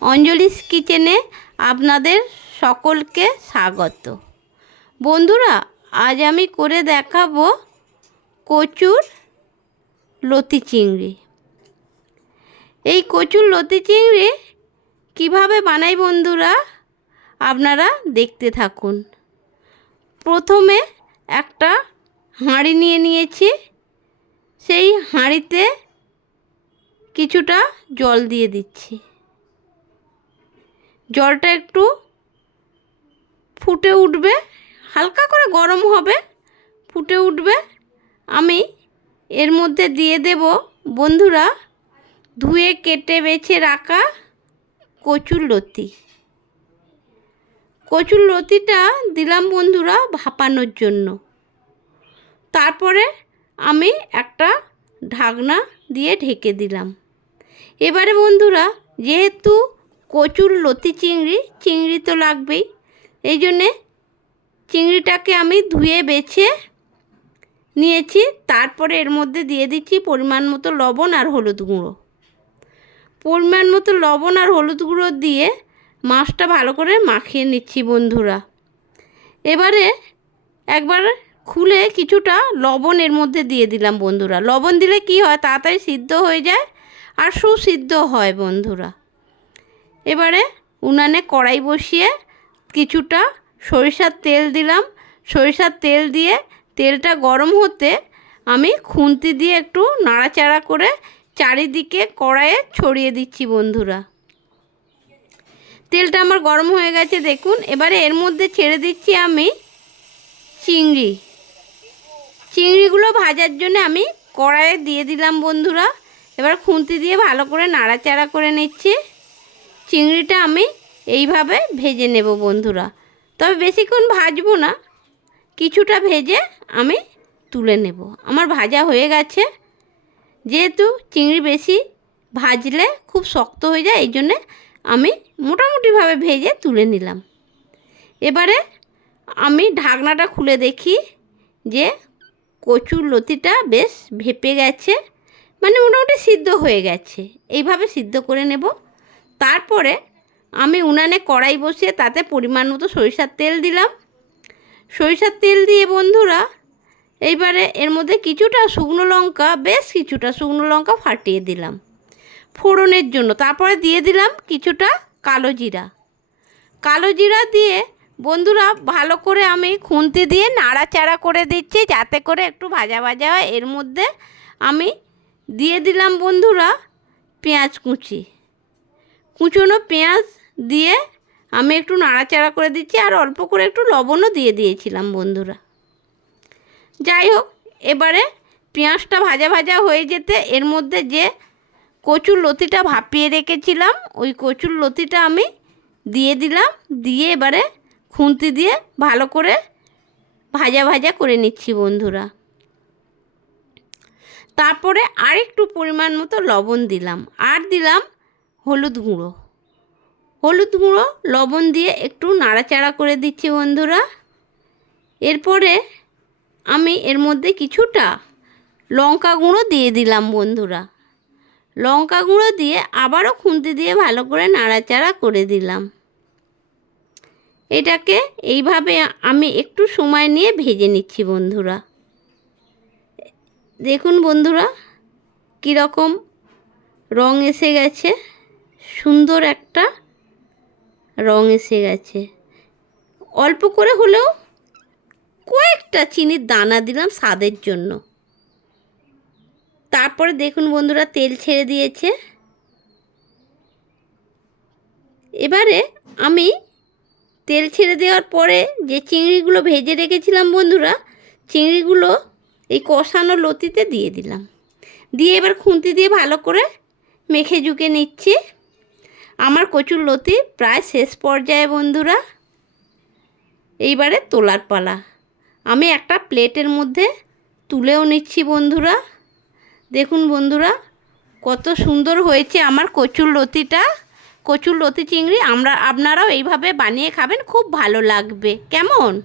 অঞ্জলিস কিচেনে আপনাদের সকলকে স্বাগত। বন্ধুরা, আজ আমি করে দেখাবো কচুর লতি চিংড়ি। এই কচুর লতি চিংড়ি কীভাবে বানাই বন্ধুরা, আপনারা দেখতে থাকুন। প্রথমে একটা হাঁড়ি নিয়ে নিয়েছি। সেই হাঁড়িতে কিছুটা জল দিয়ে দিচ্ছি। জলটা একটু ফুটে উঠবে। হালকা করে গরম হবে, ফুটে উঠবে। আমি এর মধ্যে দিয়ে দেব, বন্ধুরা, ধুয়ে কেটে বেছে রাখা কচুর লতি। কচুর লতিটা দিলাম, বন্ধুরা, ভাপানোর জন্য। তারপরে আমি একটা ঢাকনা দিয়ে ঢেকে দিলাম। এবারে, বন্ধুরা, যেহেতু কচুর লতি চিংড়ি চিংড়ি তো লাগবেই। এই জন্যে চিংড়িটাকে আমি ধুয়ে বেছে নিয়েছি। তারপরে এর মধ্যে দিয়ে দিচ্ছি পরিমাণ মতো লবণ আর হলুদ গুঁড়ো। পরিমাণ মতো লবণ আর হলুদ গুঁড়ো দিয়ে মাছটা ভালো করে মাখিয়ে নিচ্ছি বন্ধুরা। এবারে একবার খুলে কিছুটা লবণ এর মধ্যে দিয়ে দিলাম বন্ধুরা। লবণ দিলে কি হয়? তাড়াতাড়ি সিদ্ধ হয়ে যায় আর সুসিদ্ধ হয় বন্ধুরা। এবারে উনানে কড়াই বসিয়ে কিছুটা সরিষার তেল দিলাম। সরিষার তেল দিয়ে তেলটা গরম হতে আমি খুন্তি দিয়ে একটু নাড়াচাড়া করে চারিদিকে কড়াইয়ে ছড়িয়ে দিচ্ছি বন্ধুরা। তেলটা আমার গরম হয়ে গেছে, দেখুন। এবারে এর মধ্যে ছেড়ে দিচ্ছি আমি চিংড়ি। চিংড়িগুলো ভাজার জন্য আমি কড়াইয়ে দিয়ে দিলাম বন্ধুরা। এবার খুন্তি দিয়ে ভালো করে নাড়াচাড়া করে নিচ্ছি। চিংড়িটা আমি এইভাবে ভেজে নেব বন্ধুরা। তবে বেশিক্ষণ ভাজবো না, কিছুটা ভেজে আমি তুলে নেব। আমার ভাজা হয়ে গেছে। যেহেতু চিংড়ি বেশি ভাজলে খুব শক্ত হয়ে যায়, এই জন্যে আমি মোটামুটিভাবে ভেজে তুলে নিলাম। এবারে আমি ঢাকনাটা খুলে দেখি যে কচুর লতিটা বেশ ভেপে গেছে মানে মোটামুটি সিদ্ধ হয়ে গেছে। এইভাবে সিদ্ধ করে নেব। তারপরে আমি উনানে কড়াই বসিয়ে তাতে পরিমাণ মতো সরিষার তেল দিলাম। সরিষার তেল দিয়ে বন্ধুরা, এইবারে এর মধ্যে কিছুটা শুকনো লঙ্কা, বেশ কিছুটা শুকনো লঙ্কা ফাটিয়ে দিলাম ফোড়নের জন্য। তারপরে দিয়ে দিলাম কিছুটা কালো জিরা। কালো জিরা দিয়ে বন্ধুরা, ভালো করে আমি খুন্তি দিয়ে নাড়াচাড়া করে দিচ্ছি যাতে করে একটু ভাজা ভাজা হয়। এর মধ্যে আমি দিয়ে দিলাম বন্ধুরা পেঁয়াজ কুচি। কুচোনো পেঁয়াজ দিয়ে আমি একটু নাড়াচাড়া করে দিচ্ছি আর অল্প করে একটু লবণও দিয়ে দিয়েছিলাম বন্ধুরা। যাই হোক, এবারে পেঁয়াজটা ভাজা ভাজা হয়ে যেতে এর মধ্যে যে কচুর লতিটা ভাপিয়ে রেখেছিলাম, ওই কচুর লতিটা আমি দিয়ে দিলাম, দিয়ে এবারে খুন্তি দিয়ে ভালো করে ভাজা ভাজা করে নিচ্ছি বন্ধুরা। তারপরে আরেকটু পরিমাণ মতো লবণ দিলাম। আর দিলাম হলুদ গুঁড়ো। হলুদ গুঁড়ো, লবণ দিয়ে একটু নাড়াচাড়া করে দিচ্ছি বন্ধুরা। এরপরে আমি এর মধ্যে কিছুটা লঙ্কা গুঁড়ো দিয়ে দিলাম বন্ধুরা। লঙ্কা গুঁড়ো দিয়ে আবারও খুন্তি দিয়ে ভালো করে নাড়াচাড়া করে দিলাম। এটাকে এইভাবে আমি একটু সময় নিয়ে ভেজে নিচ্ছি বন্ধুরা। দেখুন বন্ধুরা, কীরকম রং এসে গেছে। সুন্দর একটা রং এসে গেছে। অল্প করে হলেও কয়েকটা চিনির দানা দিলাম স্বাদের জন্য। তারপরে দেখুন বন্ধুরা, তেল ছেড়ে দিয়েছে। এবারে আমি তেল ছেড়ে দেওয়ার পরে যে চিংড়িগুলো ভেজে রেখেছিলাম বন্ধুরা, চিংড়িগুলো এই কষানো লতিতে দিয়ে দিলাম। দিয়ে এবার খুন্তি দিয়ে ভালো করে মেখে ঝুঁকে নিচ্ছি। আমার কচুর লতি প্রায় শেষ পর্যায়ে, বন্ধুরা। এইবারে তোলার পালা। আমি একটা প্লেটের মধ্যে তুলেও নিচ্ছি, বন্ধুরা। দেখুন, বন্ধুরা, কত সুন্দর হয়েছে আমার কচুর লতিটা। কচুর লতি চিংড়ি আমরা, আপনারাও এইভাবে বানিয়ে খাবেন, খুব ভালো লাগবে। কেমন?